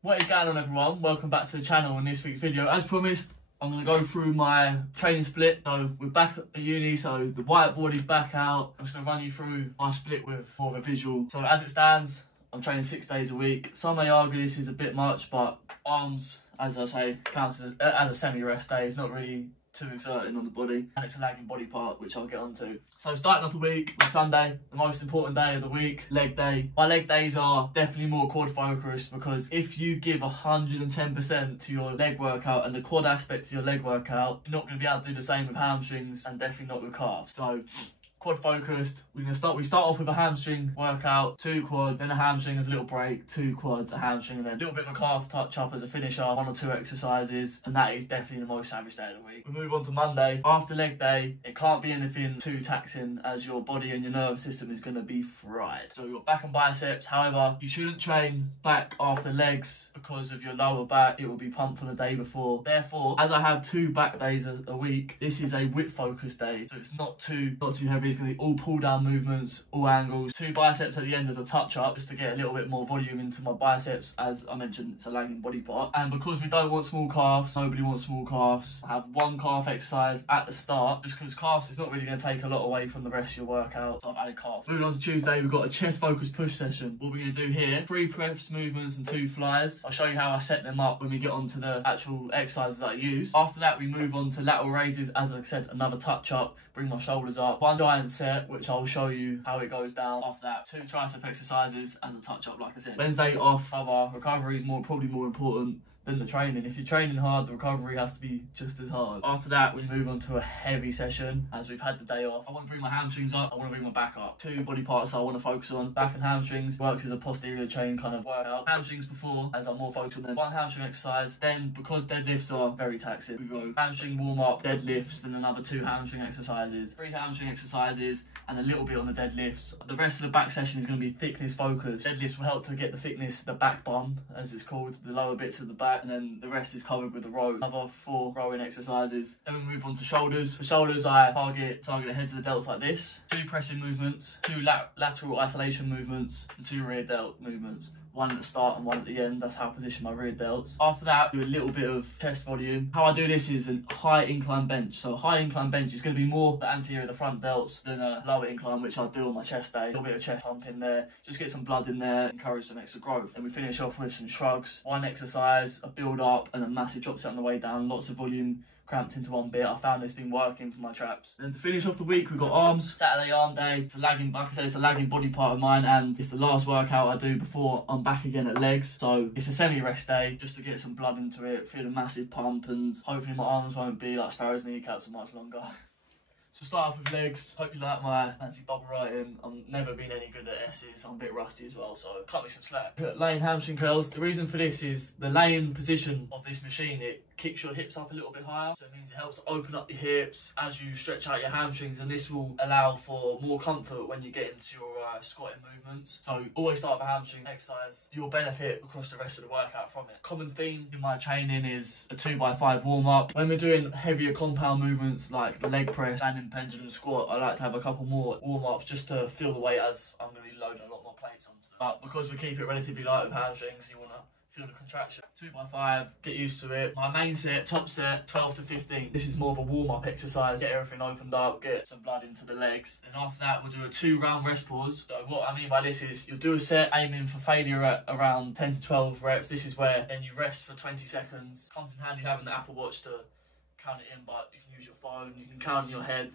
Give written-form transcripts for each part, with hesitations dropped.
What is going on, everyone? Welcome back to the channel. In this week's video, as promised, I'm going to go through my training split. So we're back at uni, so the whiteboard is back out. I'm just going to run you through my split with more of a visual. So as it stands, I'm training 6 days a week. Some may argue this is a bit much, but arms, as I say, counts as a semi-rest day. It's not really too exerting on the body, and it's a lagging body part, which I'll get onto. So starting off the week with Sunday, the most important day of the week, leg day. My leg days are definitely more quad focused, because if you give 110% to your leg workout and the quad aspect to your leg workout, you're not going to be able to do the same with hamstrings and definitely not with calves. So quad focused, we start off with a hamstring workout, 2 quads, then a hamstring as a little break, 2 quads, a hamstring, and then a little bit of a calf touch up as a finisher, 1 or 2 exercises, and that is definitely the most savage day of the week. We move on to Monday. After leg day, it can't be anything too taxing, as your body and your nervous system is going to be fried. So we've got back and biceps. However, you shouldn't train back after legs because of your lower back. It will be pumped from the day before. Therefore, as I have 2 back days a week, this is a width focused day, so it's not too heavy. It's going to be all pull down movements, all angles. 2 biceps at the end as a touch up, just to get a little bit more volume into my biceps. As I mentioned, it's a lagging body part. And because we don't want small calves, nobody wants small calves, I have 1 calf exercise at the start, just because calves is not really going to take a lot away from the rest of your workout. So I've added calves. Moving on to Tuesday, we've got a chest focused push session. What we're going to do here, 3 press movements and 2 flies. I'll show you how I set them up when we get onto the actual exercises that I use. After that, we move on to lateral raises. As I said, another touch up, bring my shoulders up, 1 giant set, which I'll show you how it goes down. After that, 2 tricep exercises as a touch up, like I said. Wednesday off, our recovery is probably more important than the training. If you're training hard, the recovery has to be just as hard. After that, we move on to a heavy session, as we've had the day off. I want to bring my hamstrings up, I want to bring my back up. 2 body parts I want to focus on. Back and hamstrings works as a posterior chain kind of workout. Hamstrings before, as I'm more focused on them. 1 hamstring exercise. Then, because deadlifts are very taxing, we go hamstring warm up, deadlifts, then another 2 hamstring exercises, 3 hamstring exercises, and a little bit on the deadlifts. The rest of the back session is going to be thickness focused. Deadlifts will help to get the thickness, the back bum, as it's called, the lower bits of the back, and then the rest is covered with the row. Another 4 rowing exercises. Then we move on to shoulders. For shoulders, I target the heads of the delts like this. 2 pressing movements, 2 lateral isolation movements, and 2 rear delt movements. 1 at the start and 1 at the end. That's how I position my rear delts. After that, do a little bit of chest volume. How I do this is a high incline bench. So a high incline bench is going to be more the anterior of the front delts than a lower incline, which I do on my chest day. A little bit of chest pump in there, just get some blood in there, encourage some extra growth. And we finish off with some shrugs. 1 exercise, a build up, and a massive drop set on the way down. Lots of volume cramped into 1 bit. I found this been working for my traps. And to finish off the week, we've got arms. Saturday arm day. It's a lagging, like I said, it's a lagging body part of mine, and it's the last workout I do before I'm back again at legs. So it's a semi-rest day, just to get some blood into it, feel a massive pump, and hopefully my arms won't be like sparrows' kneecaps for much longer. So start off with legs. Hope you like my fancy bubble writing. I've never been any good at S's. I'm a bit rusty as well, so cut me some slack. Laying hamstring curls. The reason for this is the laying position of this machine. It kicks your hips up a little bit higher, so it means it helps open up your hips as you stretch out your hamstrings, and this will allow for more comfort when you get into your squatting movements. So always start with a hamstring exercise. You'll benefit across the rest of the workout from it. Common theme in my training is a 2x5 warm-up. When we're doing heavier compound movements like the leg press, standing pendulum squat, I like to have a couple more warm-ups just to feel the weight, as I'm going to be loading a lot more plates onto them. But because we keep it relatively light with hamstrings, you want to feel the contraction. 2x5, get used to it. My main set, top set, 12 to 15. This is more of a warm-up exercise, get everything opened up, get some blood into the legs. And after that, we'll do a 2-round rest pause. So what I mean by this is, you'll do a set aiming for failure at around 10 to 12 reps. This is where then you rest for 20 seconds. Comes in handy having the Apple Watch to count it in, but you can use your phone, you can count in your head.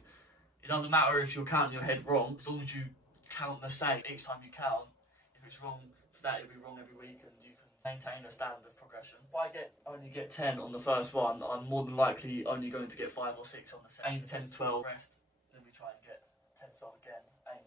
It doesn't matter if you're counting your head wrong, as long as you count the same each time you count. If it's wrong for that, it'll be wrong every week, and you can maintain a standard of progression. If I only get 10 on the first one, I'm more than likely only going to get 5 or 6 on the second. Aim for 10 to 12, rest, then we try and get 10 to 12 again, aim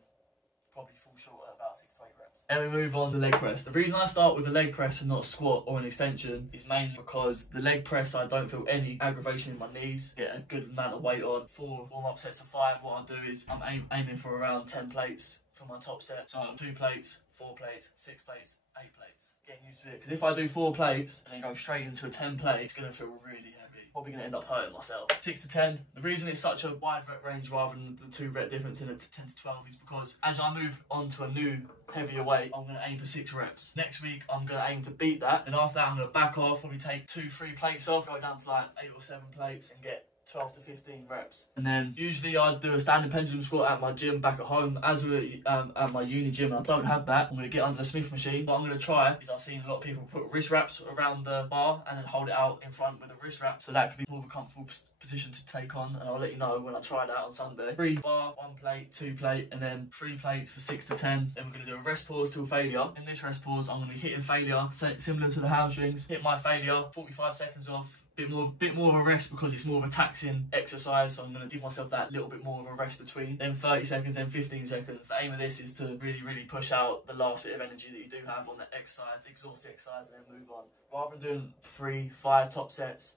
probably fall short at about 6 to 8 reps. And we move on to leg press. The reason I start with a leg press and not a squat or an extension is mainly because the leg press, I don't feel any aggravation in my knees, get a good amount of weight on. 4 warm-up sets of 5, what I'll do is I'm aiming for around 10 plates for my top set. So 2 plates, 4 plates, 6 plates, 8 plates. Getting used to it, because if I do 4 plates and then go straight into a 10 plate, it's going to feel really heavy. probably going to end up hurting myself. 6 to 10. The reason it's such a wide rep range rather than the 2 rep difference in a 10 to 12 is because as I move on to a new heavier weight, I'm going to aim for 6 reps. Next week, I'm going to aim to beat that. And after that, I'm going to back off, probably take 2-3 plates off, go down to like 8 or 7 plates and get 12 to 15 reps. And then usually I do a standing pendulum squat at my gym back at home. As we're at my uni gym and I don't have that, I'm going to get under the Smith machine. What I'm going to try is I've seen a lot of people put wrist wraps around the bar and then hold it out in front with a wrist wrap, so that could be more of a comfortable position to take on, and I'll let you know when I try that on Sunday. 3 bar, 1 plate, 2 plate, and then 3 plates for 6 to 10. Then we're going to do a rest pause till failure. In this rest pause, I'm going to be hitting failure, similar to the hamstrings. Hit my failure, 45 seconds off. Bit more of a rest because it's more of a taxing exercise, so I'm going to give myself that little bit more of a rest between. Then 30 seconds, then 15 seconds. The aim of this is to really push out the last bit of energy that you do have on the exercise, exhaust the exercise, and then move on. Rather than doing 3, 5 top sets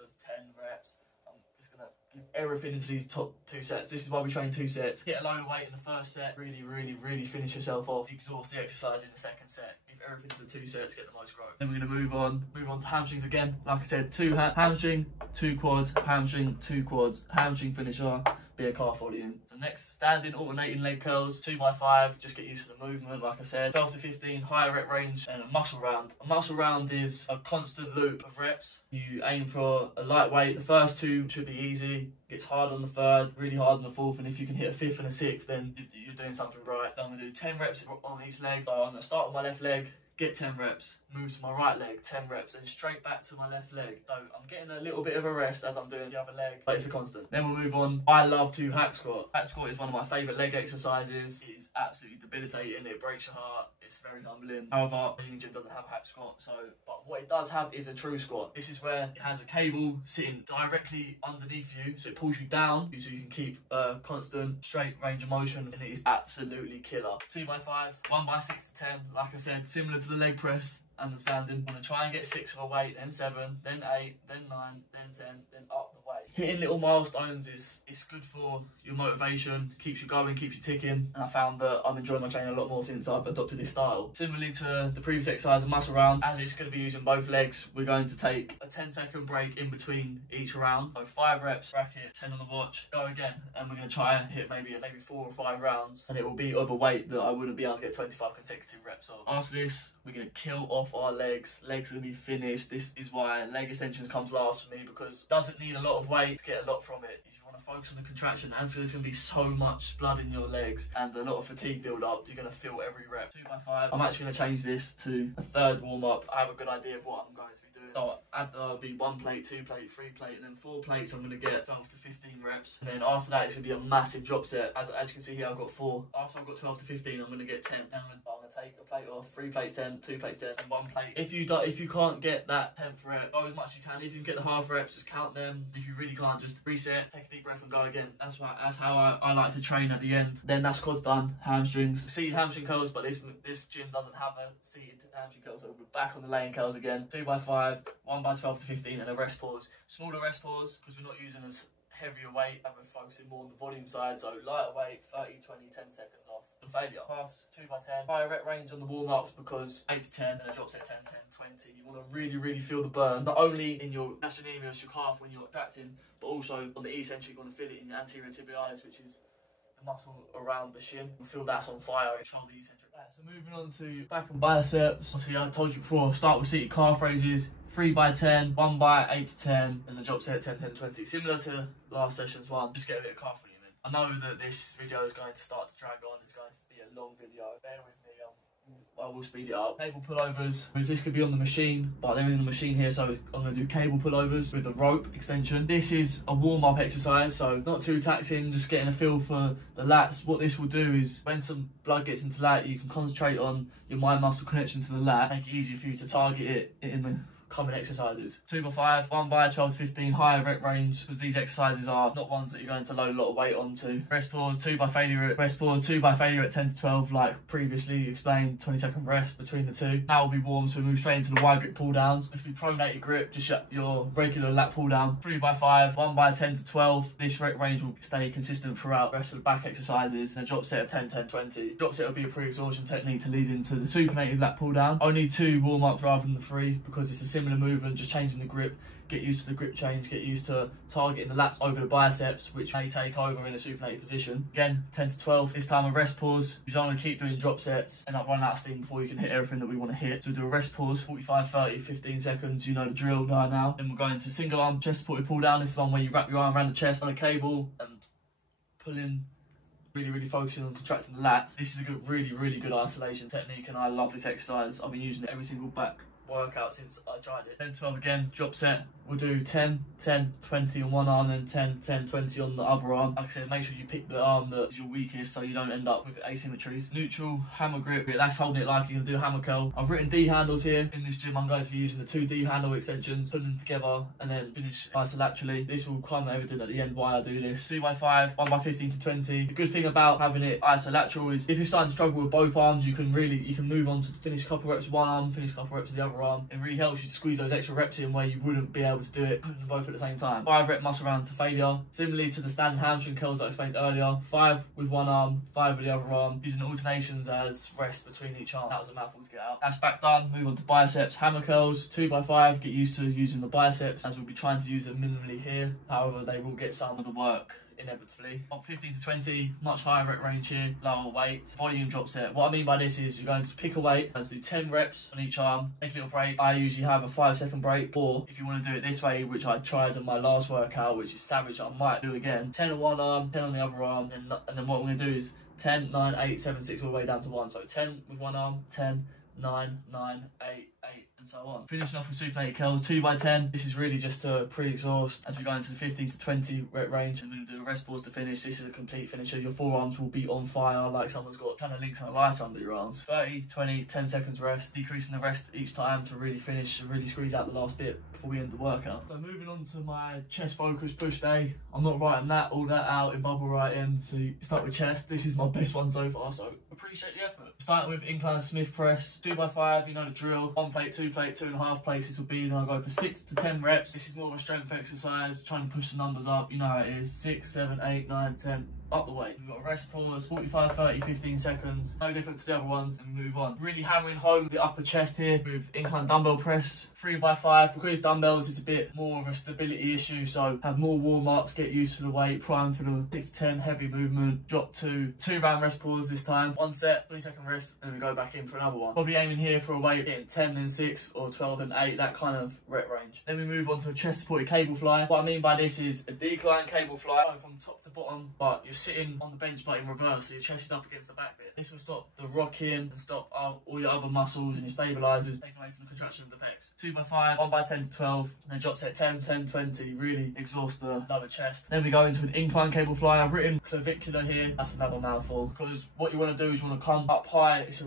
of 10 reps, I'm just going to give everything into these top 2 sets. This is why we train 2 sets. Hit a load of weight in the first set, really finish yourself off. Exhaust the exercise in the second set. Everything to the 2 sets, get the most growth. Then we're going to move on to hamstrings again. Like I said, 2 hamstring, 2 quads, hamstring, 2 quads, hamstring finisher, be a calf volume. The next, standing alternating leg curls, 2x5, just get used to the movement. Like I said, 12 to 15, higher rep range, and a muscle round. A muscle round is a constant loop of reps. You aim for a lightweight. The first 2 should be easy. Gets hard on the 3rd, really hard on the 4th, and if you can hit a 5th and a 6th, then you're doing something right. So I'm going to do 10 reps on each leg. So I'm going to start with my left leg, get 10 reps, move to my right leg, 10 reps, and straight back to my left leg. So I'm getting a little bit of a rest as I'm doing the other leg, but it's a constant. Then we'll move on. I love to hack squat. Hack squat is one of my favourite leg exercises. It is absolutely debilitating. It breaks your heart. It's very humbling. However, the uni gym doesn't have a hack squat, but what it does have is a true squat. This is where it has a cable sitting directly underneath you, so it pulls you down so you can keep a constant straight range of motion, and it is absolutely killer. 2x5, 1x6 to 10. Like I said, similar to the leg press and the standing. I'm going to try and get 6 of a weight, then 7, then 8, then 9, then 10, then up the weight. Hitting little milestones is good for your motivation, keeps you going, keeps you ticking, and I found that I'm enjoying my training a lot more since I've adopted this style. Similarly to the previous exercise, the muscle round, as it's going to be using both legs, we're going to take a 10-second break in between each round. So 5 reps, bracket, 10 on the watch, go again, and we're going to try and hit maybe 4 or 5 rounds, and it will be of a weight that I wouldn't be able to get 25 consecutive reps of. After this, we're going to kill off our legs. Legs are going to be finished. This is why leg extensions comes last for me, because it doesn't need a lot of weight to get a lot from it. If you want to focus on the contraction, and so there's going to be so much blood in your legs and a lot of fatigue build up, you're going to feel every rep. 2x5. I'm actually going to change this to a 3rd warm up. I have a good idea of what I'm going to be doing. So it'll be 1 plate, 2 plate, 3 plate, and then 4 plates. I'm going to get 12 to 15 reps, and then after that it's going to be a massive drop set. As you can see here, I've got 4. After I've got 12 to 15, I'm going to get 10. And I'm going to take a plate off, 3 plates 10, 2 plates 10, and 1 plate. If you can't get that 10th rep, go as much as you can. If you can get the half reps, just count them. If you really can't, just reset, take a deep breath and go again. That's how I like to train at the end. Then that's quads done. Hamstrings. Seated hamstring curls, but this gym doesn't have a seated hamstring curl, so we're back on the laying curls again. 2x5, 1x12 to 15, and a rest pause. Smaller rest pause, because we're not using as heavier weight and we're focusing more on the volume side, so lighter weight, 30, 20, 10 seconds off. The failure. Halves, 2x10. Higher rep range on the warm-ups, because 8 to 10 and a drop set 10, 10, 20. You want to really feel the burn, not only in your gastrocnemius, your calf when you're adapting, but also on the eccentric. You want to feel it in your anterior tibialis, which is the muscle around the shin. You feel that's on fire. Control the eccentric. Right, so moving on to back and biceps. Obviously, I told you before, start with seated calf raises. 3x10, 1x8 to 10, and the drop set 10, 10, 20. Similar to last session's one, just get a bit of calf volume in. I know that this video is going to start to drag on. It's going to be a long video. Bear with me. I will speed it up. Cable pullovers, because this could be on the machine, but there isn't a machine here, so I'm going to do cable pullovers with a rope extension. This is a warm-up exercise, so not too taxing, just getting a feel for the lats. What this will do is, when some blood gets into lat, you can concentrate on your mind-muscle connection to the lat, make it easier for you to target it in the common exercises. 2x5, 1x12 to 15, higher rep range, because these exercises are not ones that you're going to load a lot of weight onto. Rest pause, 2x failure at 10 to 12, like previously explained, 20-second rest between the 2. Now will be warm, so we move straight into the wide grip pull downs. If we pronated grip, just your regular lat pull down. 3x5, 1x10 to 12. This rep range will stay consistent throughout the rest of the back exercises. And a drop set of 10, 10, 20. Drop set will be a pre-exhaustion technique to lead into the supinated lat pull down. Only 2 warm-ups rather than the 3, because it's a similar movement, just changing the grip. Get used to the grip change, get used to targeting the lats over the biceps, which may take over in a supinated position. Again, 10 to 12. This time a rest pause. You don't want to keep doing drop sets and not run out of steam before you can hit everything that we want to hit. So we'll do a rest pause, 45, 30, 15 seconds. You know the drill now. Then we're going to single arm chest supported pull down. This is one where you wrap your arm around the chest on a cable and pull in. Really focusing on contracting the lats. This is a good, really good isolation technique, and I love this exercise. I've been using it every single back workout since I tried it. 10 to 12 again, drop set. We'll do 10, 10, 20 on one arm, and 10, 10, 20 on the other arm. Like I said, make sure you pick the arm that is your weakest so you don't end up with asymmetries. Neutral, hammer grip, that's holding it like you're gonna do a hammer curl. I've written D handles here. In this gym, I'm going to be using the 2 D handle extensions, putting them together, and then finish isolaterally. This will come evident at the end why I do this. 2x5, 1x15 to 20. The good thing about having it isolateral is if you're starting to struggle with both arms, you can move on to finish a couple reps with one arm, finish a couple reps with the other arm. It really helps you to squeeze those extra reps in where you wouldn't be able to do it putting them both at the same time. 5 rep muscle round to failure. Similarly to the standard hamstring curls that I explained earlier. 5 with one arm, 5 with the other arm, using alternations as rest between each arm. That was a mouthful to get out. That's back done. Move on to biceps. Hammer curls, 2x5. Get used to using the biceps, as we'll be trying to use them minimally here. However, they will get some of the work inevitably. On 15 to 20, much higher rep range here, lower weight, volume drop set. What I mean by this is you're going to pick a weight, let's do 10 reps on each arm, take a little break. I usually have a 5-second break, or if you want to do it this way, which I tried in my last workout, which is savage, I might do again. 10 on one arm, 10 on the other arm, and then what I'm going to do is 10, 9, 8, 7, 6, all the way down to 1. So 10 with one arm, 10, 9, 9, 8, 8, and so on. Finishing off with supinated curls, 2x10. This is really just to pre-exhaust as we go into the 15 to 20 rep range. I'm going to do a rest pause to finish. This is a complete finisher. Your forearms will be on fire like someone's got kind of links and a light under your arms. 30, 20, 10 seconds rest, decreasing the rest each time to really finish and really squeeze out the last bit before we end the workout. So moving on to my chest focus push day. I'm not writing all that out in bubble writing, so you start with chest. This is my best one so far, so appreciate the effort. Starting with incline Smith press, 2x5, you know the drill. 1 plate, 2 plate, 2.5 plates. This will be, then I'll go for 6 to 10 reps. This is more of a strength exercise, trying to push the numbers up. You know how it is, 6, 7, 8, 9, 10. Up the weight. We've got a rest pause, 45, 30, 15 seconds. No different to the other ones, and move on. Really hammering home the upper chest here with incline dumbbell press. 3x5. Because it's dumbbells, it's a bit more of a stability issue, so have more warm-ups, get used to the weight, prime for the 6 to 10 heavy movement. Drop to 2-round rest pause this time. 1 set, 20-second rest, and then we go back in for another one. Probably aiming here for a weight getting 10 then 6 or 12 then 8, that kind of rep range. Then we move on to a chest supported cable fly. What I mean by this is a decline cable fly, going from top to bottom, but you're sitting on the bench but in reverse, so your chest is up against the back bit. This will stop the rocking and stop all your other muscles and your stabilizers, taking away from the contraction of the pecs. 2x5, 1x10 to 12, and then drop set 10, 10, 20, really exhaust the lower chest. Then we go into an incline cable fly. I've written clavicular here, that's another mouthful, because what you want to do is you want to come up high. It's a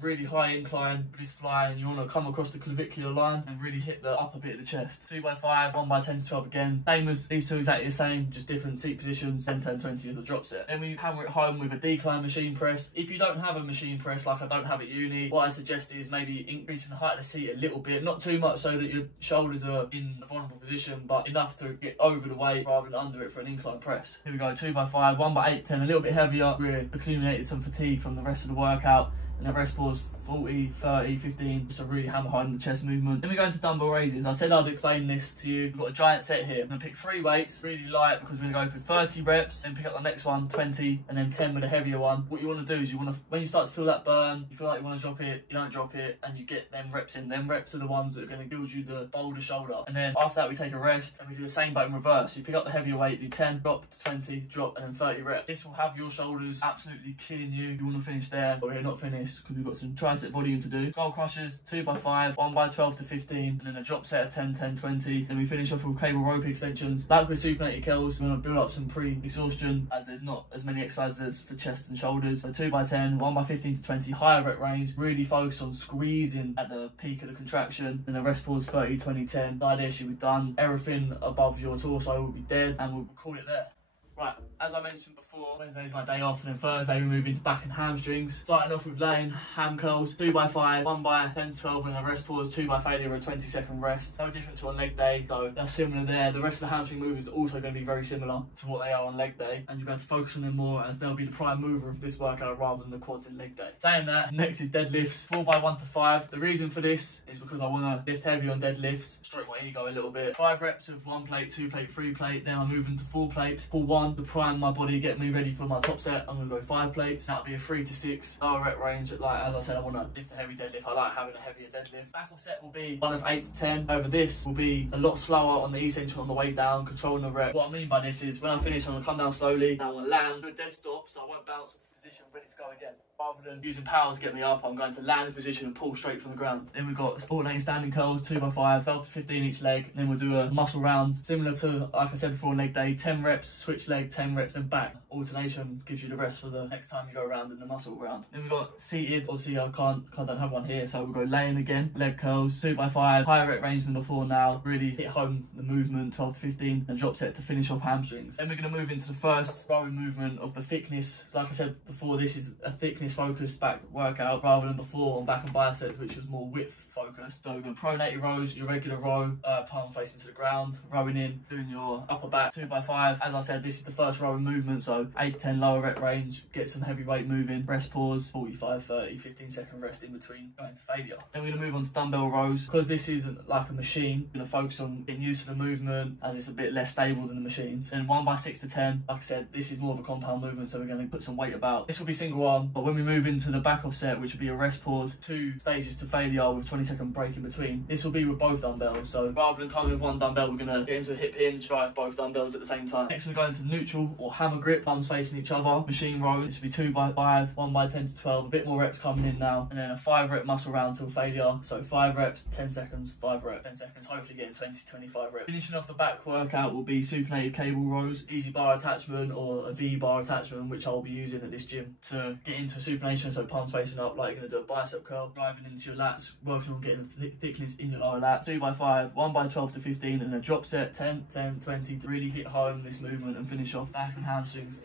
really high incline with this fly, and you want to come across the clavicular line and really hit the upper bit of the chest. 2x5, 1x10 to 12 again, same as these two, exactly the same, just different seat positions. 10, 10, 20 as a drop set. Then we hammer it home with a decline machine press. If you don't have a machine press like I don't have at uni, what I suggest is maybe increasing the height of the seat a little bit, not too much so that your shoulders are in a vulnerable position, but enough to get over the weight rather than under it for an incline press. Here we go, 2x5, 1x8 to 10, a little bit heavier. We're accumulated some fatigue from the rest of the workout, and the rest pause 40, 30, 15, just to really hammer home the chest movement. Then we go into dumbbell raises. I said I'd explain this to you. We've got a giant set here. I'm going to pick 3 weights, really light, because we're going to go for 30 reps, then pick up the next one, 20, and then 10 with a heavier one. What you want to do is you want to, when you start to feel that burn, you feel like you want to drop it, you don't drop it, and you get them reps in. Them reps are the ones that are going to build you the bolder shoulder. And then after that, we take a rest, and we do the same but in reverse. You pick up the heavier weight, do 10, drop to 20, drop, and then 30 reps. This will have your shoulders absolutely killing you. You want to finish there, but we're not finished because we've got some tricep volume to do. Skull crushers, 2x5, 1x12 to 15, and then a drop set of 10, 10, 20. Then we finish off with cable rope extensions. Like with supinated curls, we're going to build up some pre-exhaustion as there's not as many exercises for chest and shoulders. So 2x10, 1x15 to 20, higher rep range. Really focus on squeezing at the peak of the contraction. Then the rest pause 30, 20, 10. Side issue, we're done. Everything above your torso will be dead, and we'll call it there. Right, as I mentioned before, more. Wednesday's my day off, and then Thursday we move into back and hamstrings. Starting off with laying ham curls, 2x5, 1x10 to 12 and a rest pause, 2 by failure, a 20-second rest. No different to on leg day, so that's similar there. The rest of the hamstring movements are also going to be very similar to what they are on leg day, and you're going to focus on them more as they'll be the prime mover of this workout rather than the quads in leg day. Saying that, next is deadlifts, 4x1 to 5. The reason for this is because I want to lift heavy on deadlifts, stroke my ego a little bit. 5 reps of 1 plate, 2 plate, 3 plate, then I move into 4 plates. Pull 1 to prime my body, get me ready for my top set. I'm going to go 5 plates. That'll be a 3 to 6 lower rep range. Like as I said, I want to lift a heavy deadlift. I like having a heavier deadlift. Back off set will be 1 of 8 to 10. Over this will be a lot slower on the eccentric on the way down, controlling the rep. What I mean by this is when I finish, I'm going to come down slowly. Now I'm going to land, do a dead stop, so I won't bounce with the position, ready to go again. Rather than using power to get me up, I'm going to land in position and pull straight from the ground. Then we've got alternating standing curls, 2x5, 12 to 15 each leg. And then we'll do a muscle round, similar to, like I said before, leg day, 10 reps, switch leg, 10 reps and back. Alternation gives you the rest for the next time you go around in the muscle round. Then we've got seated, obviously I don't have one here, so we'll go laying again, leg curls, 2x5, higher rep range than before now, really hit home the movement, 12 to 15, and drop set to finish off hamstrings. Then we're going to move into the first rowing movement of the thickness. Like I said before, this is a thickness focused back workout rather than before on back and biceps, which was more width focused. So we're going to pronated rows, your regular row, palm facing to the ground, rowing in, doing your upper back 2x5. As I said, this is the first rowing movement, so 8 to 10 lower rep range, get some heavy weight moving, rest pause, 45, 30, 15-second rest in between going to failure. Then we're going to move on to dumbbell rows. Because this isn't like a machine, we're going to focus on getting used to the movement as it's a bit less stable than the machines. Then 1x6 to 10, like I said, this is more of a compound movement, so we're going to put some weight about. This will be single arm, but when we move into the back off set, which will be a rest pause, 2 stages to failure with 20-second break in between. This will be with both dumbbells, so rather than coming with one dumbbell, we're going to get into a hip hinge, drive both dumbbells at the same time. Next we're going to neutral or hammer grip, palms facing each other, machine row. This will be 2x5, 1x10 to 12, a bit more reps coming in now, and then a 5 rep muscle round till failure. So 5 reps, 10 seconds, 5 reps, 10 seconds, hopefully getting 20 to 25 reps. Finishing off the back workout will be supinated cable rows, easy bar attachment or a V bar attachment, which I'll be using at this gym to get into a supination, so palms facing up like you're going to do a bicep curl, driving into your lats, working on getting the thickness in your lower lat. 2x5, 1x12 to 15 and a drop set, 10, 10, 20 to really hit home this movement and finish off back and hamstrings.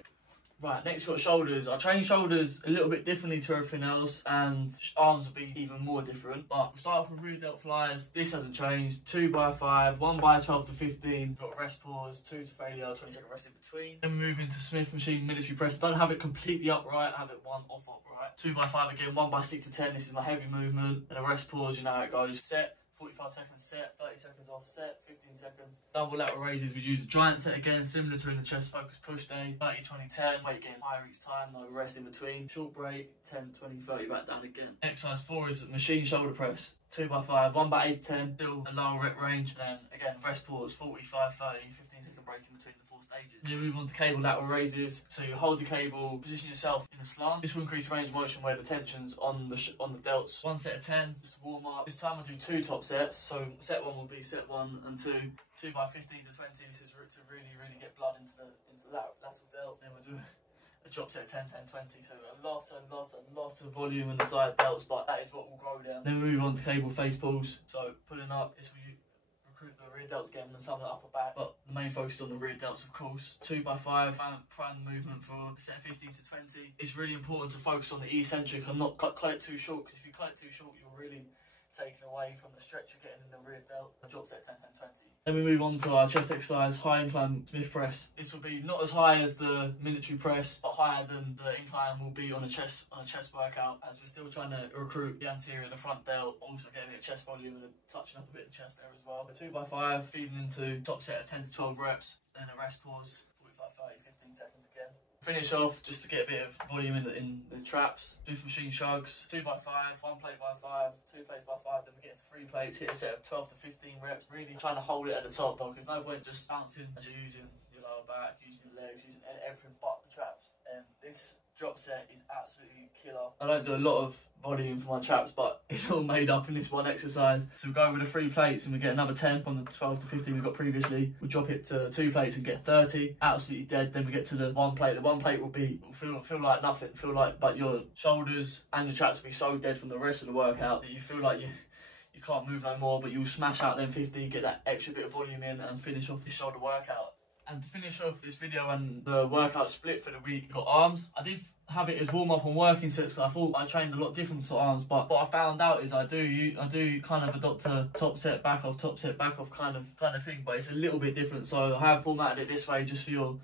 Right, next we've got shoulders. I train shoulders a little bit differently to everything else, and arms will be even more different. But we'll start off with rear delt flies. This hasn't changed. 2x5, 1x12 to 15. Got rest pause, 2 to failure, 20-second rest in between. Then we move into Smith machine military press. Don't have it completely upright, have it 1 off upright. 2x5 again, 1x6 to 10. This is my heavy movement. And a rest pause, you know how it goes. Set. 45 seconds set, 30 seconds off set, 15 seconds. Double lateral raises, we use a giant set again, similar to in the chest focus push day. 30, 20, 10, weight getting higher each time, no rest in between. Short break, 10, 20, 30, back down again. Exercise 4 is machine shoulder press. 2x5, 1x8 to 10, still a lower rep range. And then again, rest pause, 45, 30, 15-second break in between the 4 stages. Then move on to cable lateral raises. So you hold the cable, position yourself in a slant. This will increase range of motion where the tension's on the delts. 1 set of 10, just to warm up. This time I'll do 2 top sets. So set 1 will be set 1 and 2. 2 by 15 to 20. This is to really get blood into the lateral delt. Then we'll do a drop set 10, 10, 20. So a lot of volume in the side delts, but that is what will grow down. Then we move on to cable face pulls. So pulling up, this will recruit the rear delts again and some of the upper back, but the main focus is on the rear delts, of course. 2x5, prime movement for a set of 15 to 20. It's really important to focus on the eccentric and not cut it too short, because if you cut it too short, you're really taken away from the stretch you're getting in the rear delt. A drop set 10, 10, 20. Then we move on to our chest exercise, high incline Smith press. This will be not as high as the military press, but higher than the incline will be on a chest workout, as we're still trying to recruit the anterior, the front delt, also getting a bit of chest volume and touching up a bit of the chest there as well. The 2x5, feeding into top set of 10 to 12 reps, then a rest pause, 45, 30, 15 seconds again. Finish off just to get a bit of volume in the traps. Do machine shrugs, 2x5, 1 plate by 5, 2 plates by 5, then we get into 3 plates, hit a set of 12 to 15 reps. Really trying to hold it at the top, because there's no point just bouncing as you're using your lower back, using your legs, using everything but the traps. And this drop set is absolutely killer. I don't do a lot of volume for my traps, but it's all made up in this one exercise. So we go with the 3 plates and we get another 10 from the 12 to 15 we got previously. We drop it to 2 plates and get 30, absolutely dead. Then we get to the 1 plate. The 1 plate will feel like nothing, but your shoulders and your traps will be so dead from the rest of the workout that you feel like you can't move no more, but you'll smash out them 50, get that extra bit of volume in and finish off this shoulder workout. And to finish off this video and the workout split for the week, got arms. I did have it as warm up on working sets, so I thought I trained a lot different to arms, but what I found out is I do kind of adopt a top set back off kind of thing, but it's a little bit different. So I have formatted it this way just for your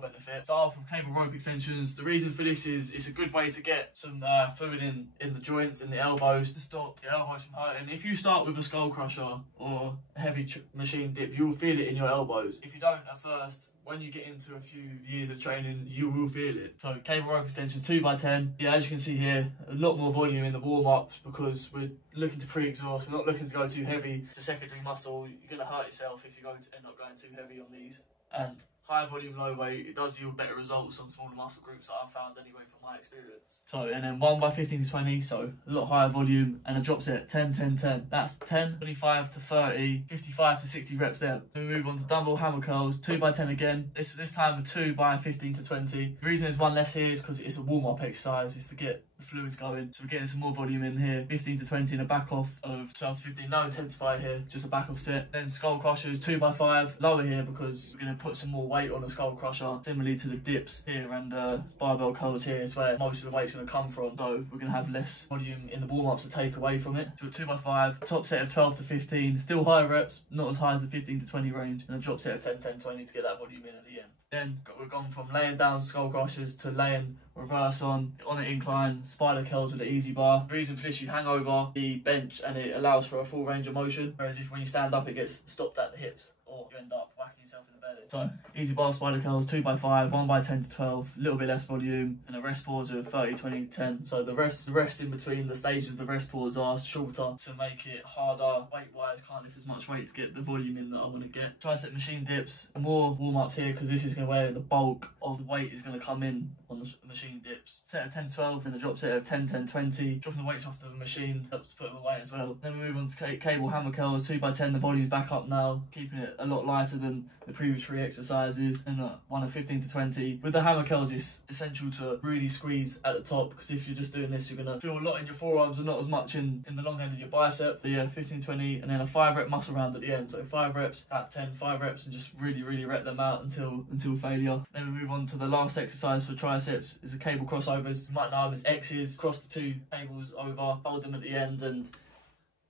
benefit. Start off with cable rope extensions. The reason for this is it's a good way to get some fluid in the joints and the elbows to stop your elbows from hurting. If you start with a skull crusher or a heavy machine dip, you'll feel it in your elbows. If you don't at first, when you get into a few years of training, you will feel it. So cable rope extensions 2x10. Yeah, as you can see here, a lot more volume in the warm-ups because we're looking to pre-exhaust. We're not looking to go too heavy. It's a secondary muscle. You're going to hurt yourself if you're going to end up going too heavy on these. And high volume, low weight, it does yield better results on smaller muscle groups that I've found anyway from my experience. So, and then 1x15 to 20, so a lot higher volume, and a drop set 10, 10, 10. That's 10, 25 to 30, 55 to 60 reps there. Then we move on to dumbbell hammer curls, 2x10 again. This time with 2x15 to 20. The reason there's one less here is because it's a warm-up exercise, it's to get the fluids going. So we're getting some more volume in here, 15 to 20 and a back off of 12 to 15. No intensify here, just a back off set. Then skull crushers, 2x5, lower here because we're going to put some more weight on the skull crusher, similarly to the dips here and barbell curls here is where most of the weight's going to come from. So we're going to have less volume in the warm-ups to take away from it. So 2x5, top set of 12 to 15, still higher reps, not as high as the 15 to 20 range, and a drop set of 10, 10, 20 to get that volume in at the end. Then we've gone from laying down skull crushers to laying reverse on an incline, spider curls with an easy bar. The reason for this, you hang over the bench and it allows for a full range of motion, whereas if when you stand up it gets stopped at the hips or you end up whacking yourself in the belly. So easy bar spider curls, 2x5, 1x10 to 12, a little bit less volume, and a rest pause of 30, 20, 10. So the rest in between the stages of the rest pause are shorter to make it harder weight-wise. Can't lift as much weight to get the volume in that I want to get. Tricep machine dips, more warm-ups here because this is going to where the bulk of the weight is going to come in on the machine dips. Set of 10 to 12 and a drop set of 10, 10, 20. Dropping the weights off the machine helps to put them away as well. Then we move on to cable hammer curls, 2x10. The volume's back up now, keeping it a lot lighter than the previous 3 exercises, and one of 15 to 20. With the hammer curls, it's essential to really squeeze at the top because if you're just doing this, you're going to feel a lot in your forearms and not as much in the long end of your bicep. But yeah, 15, 20, and then a 5 rep muscle round at the end. So 5 reps at 10, 5 reps, and just really rep them out until failure. Then we move on to the last exercise for triceps, is the cable crossovers. You might know them as X's. Cross the 2 cables over, hold them at the end, and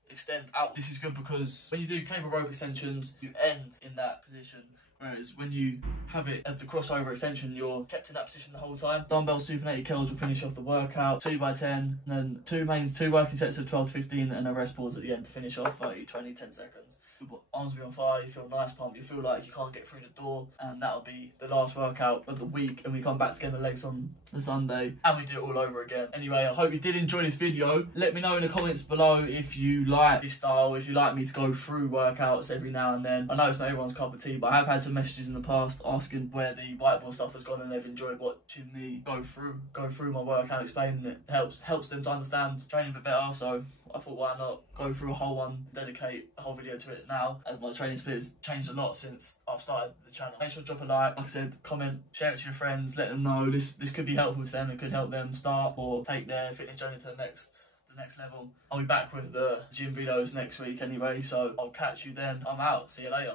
extend out. This is good because when you do cable rope extensions, you end in that position. Whereas when you have it as the crossover extension, you're kept in that position the whole time. Dumbbell supinated curls will finish off the workout, 2x10, and then 2 mains, 2 working sets of 12 to 15, and a rest pause at the end to finish off 30, 20, 10 seconds. Arms will be on fire, you feel nice pump, you feel like you can't get through the door, and that'll be the last workout of the week, and we come back to get the legs on the Sunday, and we do it all over again. Anyway, I hope you did enjoy this video. Let me know in the comments below if you like this style, if you like me to go through workouts every now and then. I know it's not everyone's cup of tea, but I have had some messages in the past asking where the whiteboard stuff has gone, and they've enjoyed watching me go through my workout, explaining it. Helps them to understand training a bit better, so I thought why not go through a whole one, dedicate a whole video to it now, as my training split has changed a lot since I've started the channel. Make sure to drop a like I said, comment, share it to your friends, let them know this could be helpful to them, it could help them start or take their fitness journey to the next level. I'll be back with the gym videos next week anyway, so I'll catch you then. I'm out, see you later.